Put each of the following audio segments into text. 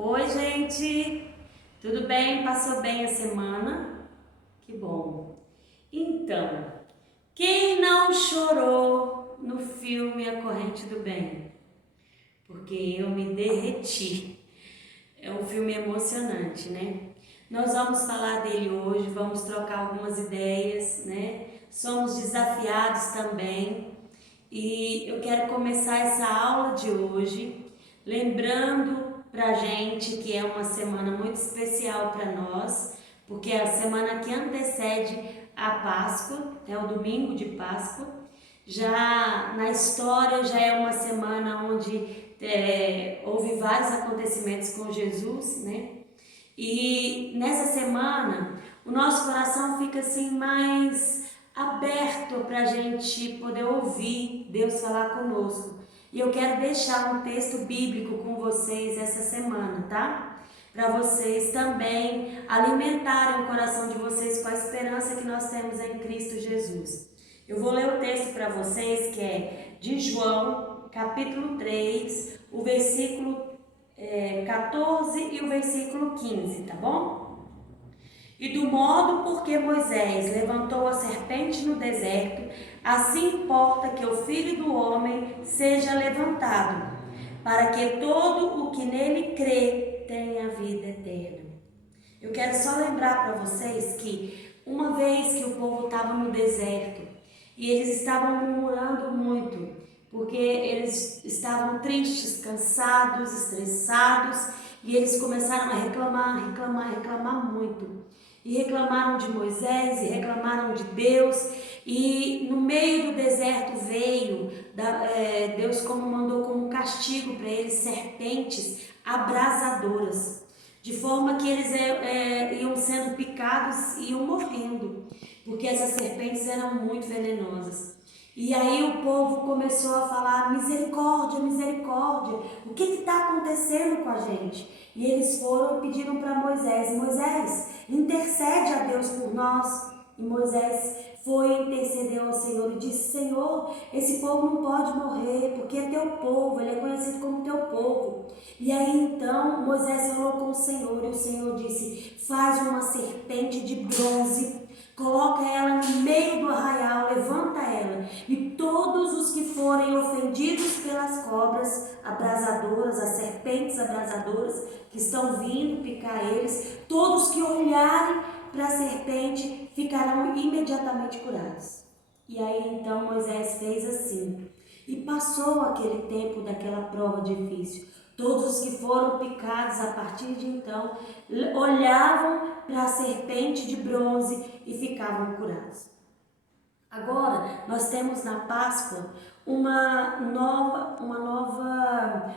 Oi, gente! Tudo bem? Passou bem a semana? Que bom! Então, quem não chorou no filme A Corrente do Bem? Porque eu me derreti. É um filme emocionante, né? Nós vamos falar dele hoje, vamos trocar algumas ideias, né? Somos desafiados também. E eu quero começar essa aula de hoje lembrando pra gente que é uma semana muito especial para nós, porque é a semana que antecede a Páscoa, é o domingo de Páscoa. Já na história já é uma semana onde houve vários acontecimentos com Jesus, né? E nessa semana o nosso coração fica assim mais aberto para a gente poder ouvir Deus falar conosco. E eu quero deixar um texto bíblico com vocês essa semana, tá? Para vocês também alimentarem o coração de vocês com a esperança que nós temos em Cristo Jesus. Eu vou ler o texto para vocês que é de João, capítulo 3, o versículo 14 e o versículo 15, tá bom? E do modo porque Moisés levantou a serpente no deserto, assim importa que o Filho do Homem seja levantado, para que todo o que nele crê tenha vida eterna. Eu quero só lembrar para vocês que uma vez que o povo estava no deserto e eles estavam murmurando muito, porque eles estavam tristes, cansados, estressados, e eles começaram a reclamar muito. E reclamaram de Moisés, e reclamaram de Deus, e no meio do deserto veio, Deus mandou como castigo para eles serpentes abrasadoras, de forma que eles iam sendo picados e iam morrendo, porque essas serpentes eram muito venenosas. E aí o povo começou a falar: misericórdia, misericórdia, o que está acontecendo com a gente? E eles foram e pediram para Moisés: Moisés, intercede a Deus por nós. E Moisés foi e intercedeu ao Senhor e disse: Senhor, esse povo não pode morrer, porque é teu povo, ele é conhecido como teu povo. E aí então Moisés falou com o Senhor, e o Senhor disse: faz uma serpente de bronze, coloca ela no meio do arraial, levanta ela, e todos os que forem ofendidos pelas cobras abrasadoras, as serpentes abrasadoras que estão vindo picar eles, todos que olharem para a serpente ficarão imediatamente curados. E aí então Moisés fez assim, e passou aquele tempo daquela prova difícil. Todos os que foram picados a partir de então olhavam para a serpente de bronze e ficavam curados. Agora nós temos na Páscoa uma nova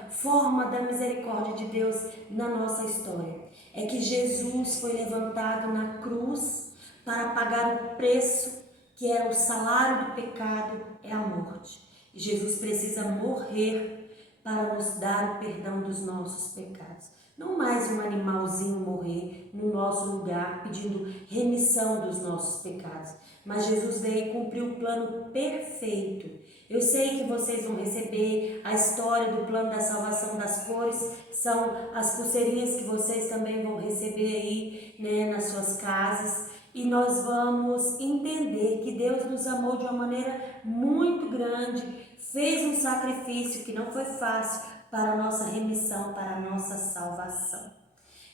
forma da misericórdia de Deus na nossa história. É que Jesus foi levantado na cruz para pagar o preço que era o salário do pecado, é a morte. E Jesus precisa morrer para nos dar o perdão dos nossos pecados. Não mais um animalzinho morrer no nosso lugar pedindo remissão dos nossos pecados, mas Jesus veio e cumpriu o plano perfeito. Eu sei que vocês vão receber a história do plano da salvação das cores, são as pulseirinhas que vocês também vão receber aí, né, nas suas casas. E nós vamos entender que Deus nos amou de uma maneira muito grande, fez um sacrifício que não foi fácil para a nossa remissão, para a nossa salvação.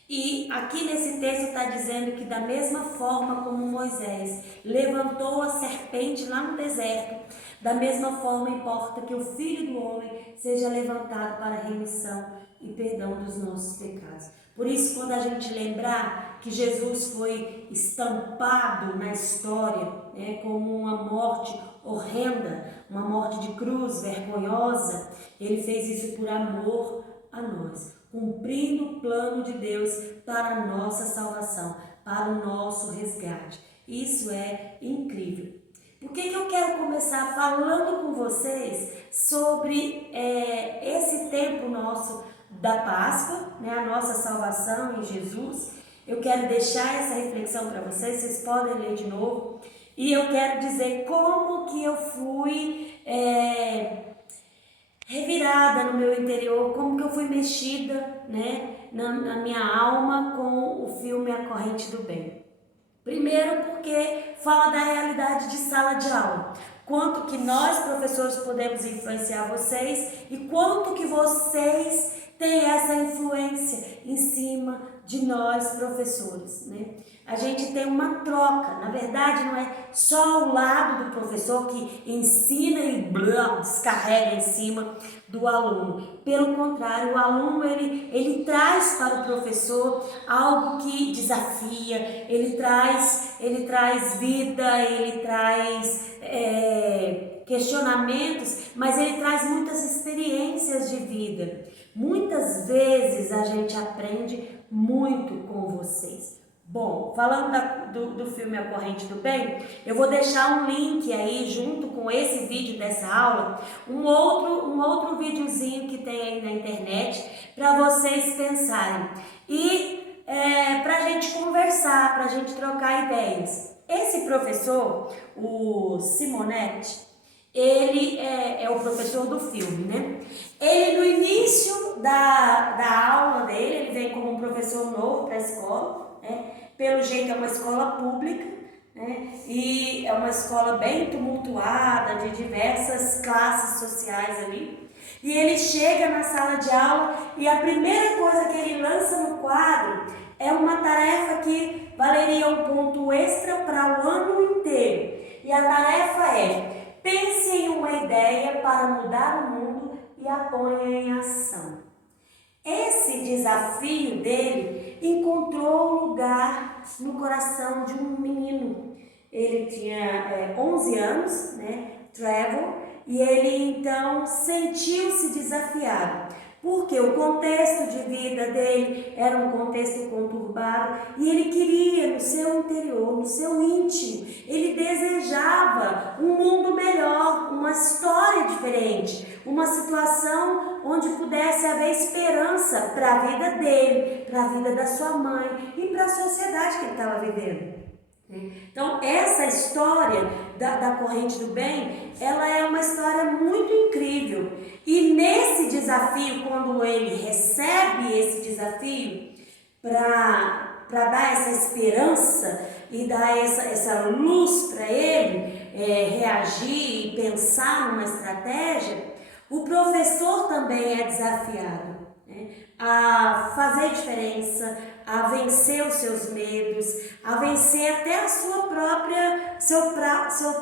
E aqui nesse texto está dizendo que da mesma forma como Moisés levantou a serpente lá no deserto, da mesma forma importa que o Filho do Homem seja levantado para a remissão e perdão dos nossos pecados. Por isso, quando a gente lembrar que Jesus foi estampado na história, né, como uma morte horrenda, uma morte de cruz vergonhosa, ele fez isso por amor a nós, cumprindo o plano de Deus para a nossa salvação, para o nosso resgate. Isso é incrível. Por que eu quero começar falando com vocês sobre esse tempo nosso da Páscoa, né, a nossa salvação em Jesus? Eu quero deixar essa reflexão para vocês podem ler de novo. E eu quero dizer como que eu fui revirada no meu interior, como que eu fui mexida né, na minha alma com o filme A Corrente do Bem. Primeiro porque fala da realidade de sala de aula. Quanto que nós, professores, podemos influenciar vocês e quanto que vocês têm essa influência em cima de nós, professores, né? A gente tem uma troca. Na verdade, não é só o lado do professor que ensina e descarrega em cima do aluno. Pelo contrário, o aluno ele traz para o professor algo que desafia, ele traz vida, ele traz questionamentos, mas ele traz muitas experiências de vida. Muitas vezes a gente aprende muito com vocês. Bom, falando do filme A Corrente do Bem, eu vou deixar um link aí junto com esse vídeo dessa aula, um outro videozinho que tem aí na internet para vocês pensarem e para a gente conversar, para a gente trocar ideias. Esse professor, o Simonetti, ele é o professor do filme, né? Ele, no início da aula dele, ele vem como um professor novo para a escola, né? Pelo jeito é uma escola pública, né? E é uma escola bem tumultuada, de diversas classes sociais ali. E ele chega na sala de aula e a primeira coisa que ele lança no quadro é uma tarefa que valeria um ponto extra para o ano inteiro. E a tarefa é: pense em uma ideia para mudar o mundo e a ponha em ação. Esse desafio dele encontrou lugar no coração de um menino. Ele tinha 11 anos, né, Trevor, e ele então sentiu-se desafiado. Porque o contexto de vida dele era um contexto conturbado e ele queria, no seu interior, no seu íntimo, ele desejava um mundo melhor, uma história diferente, uma situação onde pudesse haver esperança para a vida dele, para a vida da sua mãe e para a sociedade que ele estava vivendo. Então, essa história da Corrente do Bem, ela é uma história muito incrível. E nesse desafio, quando ele recebe esse desafio para dar essa esperança e dar essa luz para ele reagir e pensar numa estratégia, o professor também é desafiado, né, a fazer diferença, a vencer os seus medos, a vencer até a sua própria, seu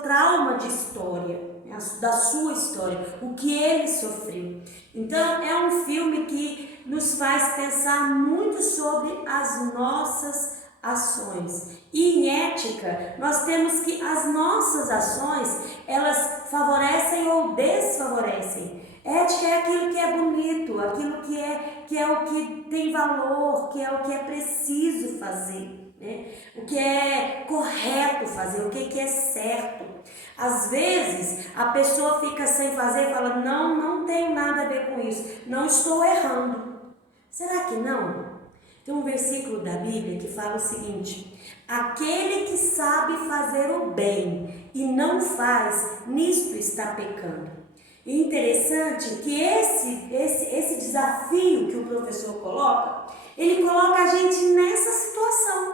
trauma de história, né, da sua história, o que ele sofreu. Então é um filme que nos faz pensar muito sobre as nossas ações. E em ética, nós temos que as nossas ações, elas favorecem ou desfavorecem. Ética é aquilo que é bonito, aquilo que é o que tem valor, que é o que é preciso fazer, né? O que é correto fazer, o que é certo. Às vezes, a pessoa fica sem fazer e fala: não tenho nada a ver com isso, não estou errando. Será que não? Tem um versículo da Bíblia que fala o seguinte: aquele que sabe fazer o bem e não faz, nisto está pecando. E interessante que esse desafio que o professor coloca, ele coloca a gente nessa situação.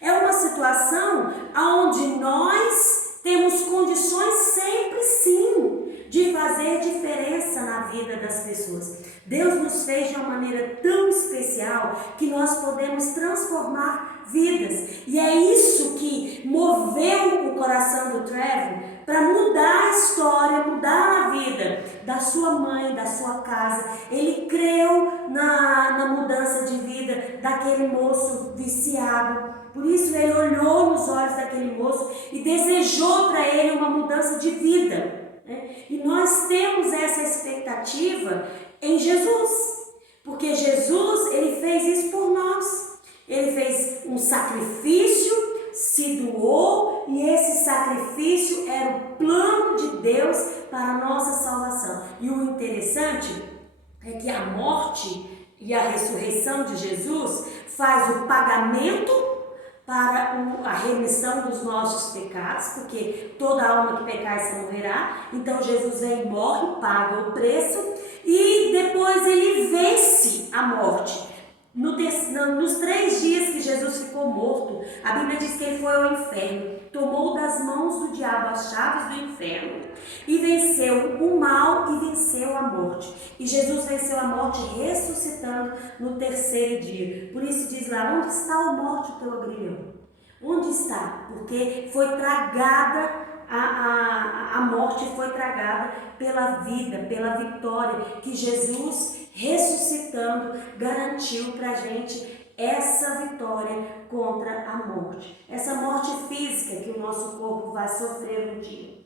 É uma situação onde nós temos condições sempre sim de fazer diferença na vida das pessoas. Deus nos fez de uma maneira tão especial que nós podemos transformar vidas. E é isso que moveu o coração do Trevor para mudar a história, mudar a vida da sua mãe, da sua casa. Ele creu na mudança de vida daquele moço viciado. Por isso ele olhou nos olhos daquele moço e desejou para ele uma mudança de vida, né? E nós temos essa expectativa em Jesus, porque Jesus, ele fez isso por nós. Ele fez um sacrifício, se doou, e esse sacrifício era o plano de Deus para a nossa salvação. E o interessante é que a morte e a ressurreição de Jesus faz o pagamento para a remissão dos nossos pecados, porque toda alma que pecar essa morrerá. Então Jesus vem e morre, paga o preço, e depois ele vence a morte. Nos 3 dias que Jesus ficou morto, a Bíblia diz que ele foi ao inferno, tomou das mãos do diabo as chaves do inferno e venceu o mal e venceu a morte. E Jesus venceu a morte ressuscitando no 3º dia. Por isso diz lá, onde está a morte, o teu aguilhão? Onde está? Porque foi tragada, a morte foi tragada pela vida, pela vitória que Jesus ressuscitando garantiu para a gente essa vitória contra a morte. Essa morte física que o nosso corpo vai sofrer um dia.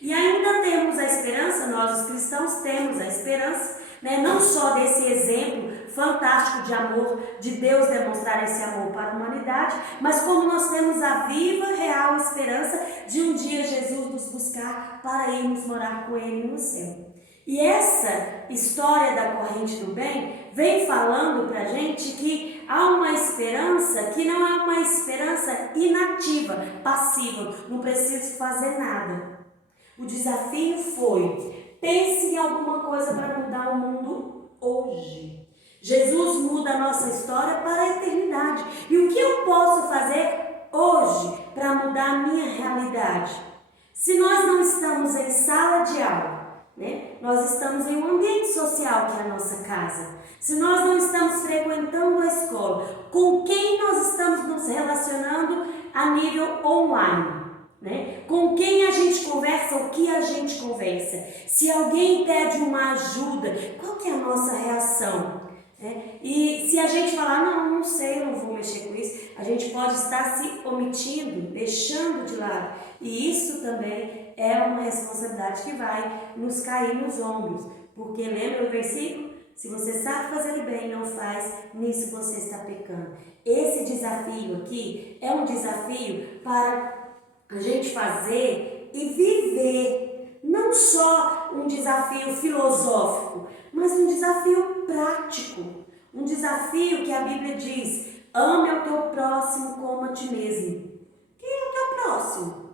E ainda temos a esperança, nós os cristãos temos a esperança, não só desse exemplo fantástico de amor, de Deus demonstrar esse amor para a humanidade, mas como nós temos a viva, real esperança de um dia Jesus nos buscar para irmos morar com Ele no céu. E essa história da corrente do bem vem falando para a gente que há uma esperança que não é uma esperança inativa, passiva, não preciso fazer nada. O desafio foi, pense em alguma coisa para mudar o mundo hoje. Jesus muda a nossa história para a eternidade. E o que eu posso fazer hoje para mudar a minha realidade? Se nós não estamos em sala de aula, nós estamos em um ambiente social que é a nossa casa. Se nós não estamos frequentando a escola, com quem nós estamos nos relacionando a nível online? Com quem a gente conversa, o que a gente conversa? Se alguém pede uma ajuda, qual que é a nossa reação? E se a gente falar, não sei, eu não vou mexer com isso, a gente pode estar se omitindo, deixando de lado. E isso também é uma responsabilidade que vai nos cair nos ombros. Porque lembra o versículo? Se você sabe fazer o bem e não faz, nisso você está pecando. Esse desafio aqui é um desafio para a gente fazer e viver, não só um desafio filosófico, mas um desafio prático, um desafio que a Bíblia diz, ame ao teu próximo como a ti mesmo. Quem é o teu próximo?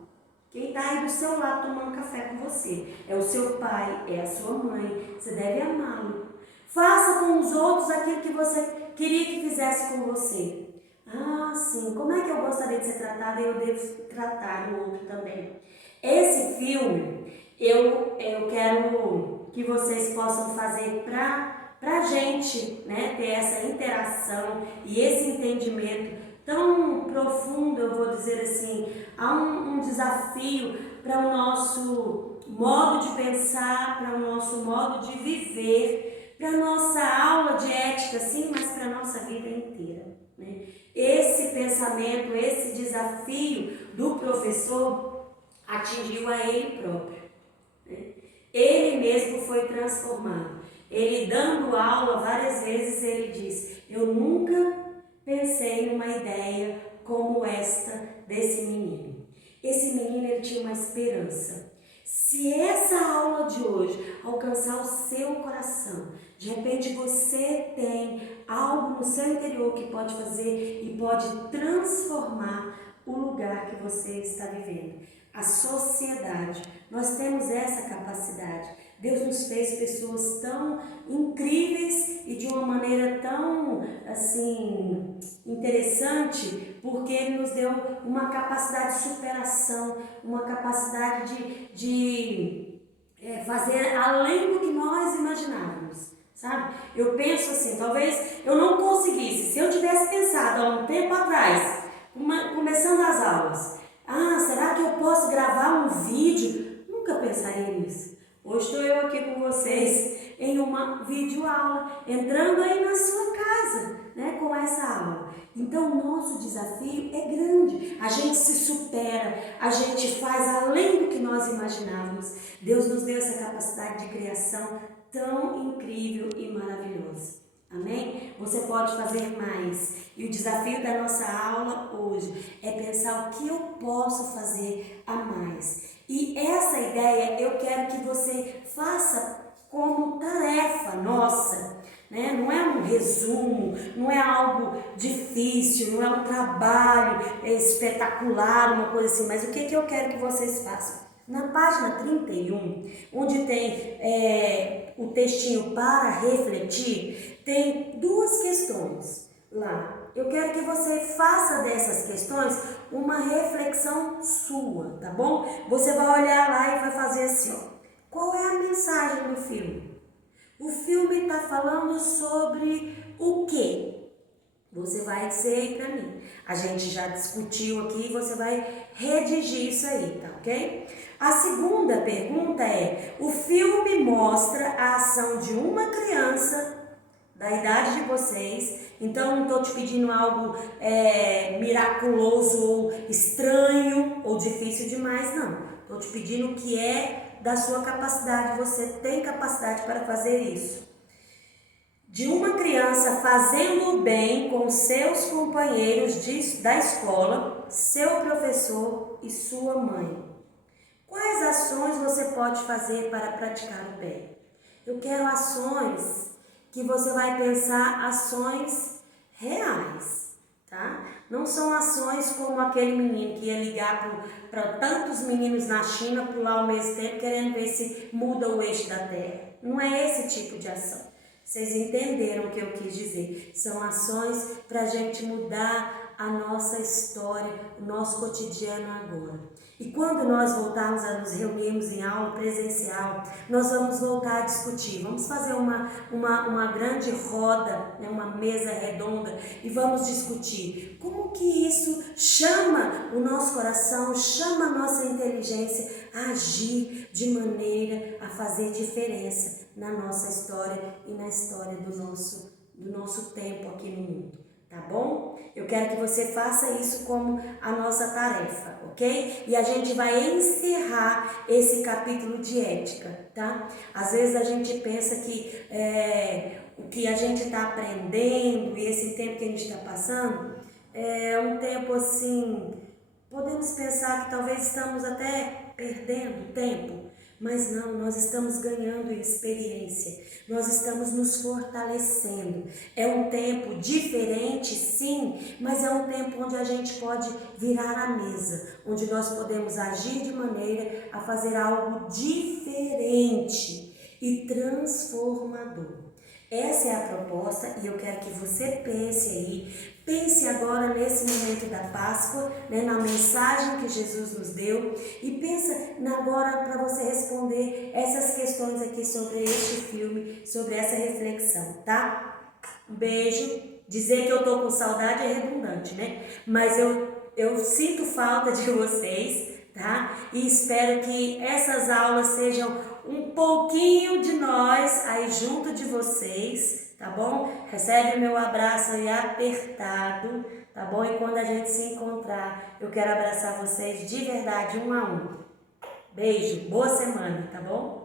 Quem está aí do seu lado tomando café com você, é o seu pai, é a sua mãe, você deve amá-lo. Faça com os outros aquilo que você queria que fizesse com você. Ah, sim, como é que eu gostaria de ser tratada e eu devo tratar o outro também? Esse filme, eu quero que vocês possam fazer pra gente, ter essa interação e esse entendimento tão profundo, eu vou dizer assim, há um desafio para o nosso modo de pensar, para o nosso modo de viver, para a nossa aula de ética, sim, mas para a nossa vida inteira. Esse pensamento, esse desafio do professor atingiu a ele próprio. Ele mesmo foi transformado. Ele dando aula várias vezes, ele diz, eu nunca pensei numa ideia como esta desse menino. Esse menino, ele tinha uma esperança. Se essa aula de hoje alcançar o seu coração, de repente você tem algo no seu interior que pode fazer e pode transformar o lugar que você está vivendo. A sociedade, nós temos essa capacidade. Deus nos fez pessoas tão incríveis e de uma maneira tão, assim, interessante, porque Ele nos deu uma capacidade de superação, uma capacidade de fazer além do que nós imaginávamos, sabe? Eu penso assim, talvez eu não conseguisse, se eu tivesse pensado há um tempo atrás, começando as aulas, será que eu posso gravar um vídeo? Nunca pensaria nisso. Hoje estou eu aqui com vocês em uma videoaula, entrando aí na sua casa, com essa aula. Então, o nosso desafio é grande. A gente se supera, a gente faz além do que nós imaginávamos. Deus nos deu essa capacidade de criação tão incrível e maravilhosa. Amém? Você pode fazer mais. E o desafio da nossa aula hoje é pensar o que eu posso fazer a mais. E essa ideia eu quero que você faça como tarefa nossa, Não é um resumo, não é algo difícil, não é um trabalho espetacular, uma coisa assim, mas o que eu quero que vocês façam? Na página 31, onde tem o textinho para refletir, tem duas questões lá. Eu quero que você faça dessas questões uma reflexão sua, tá bom? Você vai olhar lá e vai fazer assim, ó. Qual é a mensagem do filme? O filme está falando sobre o quê? Você vai dizer aí pra mim. A gente já discutiu aqui, você vai redigir isso aí, tá ok? A segunda pergunta é: o filme mostra a ação de uma criança da idade de vocês. Então, não estou te pedindo algo miraculoso ou estranho ou difícil demais, não. Estou te pedindo o que é da sua capacidade. Você tem capacidade para fazer isso. De uma criança fazendo o bem com seus companheiros da escola, seu professor e sua mãe. Quais ações você pode fazer para praticar o bem? Eu quero ações que você vai pensar ações reais, tá? Não são ações como aquele menino que ia ligar para tantos meninos na China pular ao mesmo tempo querendo ver se muda o eixo da Terra. Não é esse tipo de ação. Vocês entenderam o que eu quis dizer? São ações para a gente mudar a nossa história, o nosso cotidiano agora. E quando nós voltarmos a nos reunirmos em aula presencial, nós vamos voltar a discutir. Vamos fazer uma grande roda, né, uma mesa redonda, e vamos discutir como que isso chama o nosso coração, chama a nossa inteligência a agir de maneira a fazer diferença na nossa história e na história do nosso tempo aqui no mundo. Tá bom? Eu quero que você faça isso como a nossa tarefa, ok? E a gente vai encerrar esse capítulo de ética, tá? Às vezes a gente pensa que o que a gente está aprendendo e esse tempo que a gente está passando é um tempo assim, podemos pensar que talvez estamos até perdendo tempo. Mas não, nós estamos ganhando experiência, nós estamos nos fortalecendo. É um tempo diferente, sim, mas é um tempo onde a gente pode virar a mesa, onde nós podemos agir de maneira a fazer algo diferente e transformador. Essa é a proposta e eu quero que você pense agora nesse momento da Páscoa, né, na mensagem que Jesus nos deu, e pensa agora para você responder essas questões aqui sobre este filme, sobre essa reflexão, tá? Um beijo. Dizer que eu tô com saudade é redundante, né? Mas eu sinto falta de vocês, tá? E espero que essas aulas sejam um pouquinho de nós aí junto de vocês, tá bom? Recebe o meu abraço aí apertado, tá bom? E quando a gente se encontrar, eu quero abraçar vocês de verdade, um a um. Beijo, boa semana, tá bom?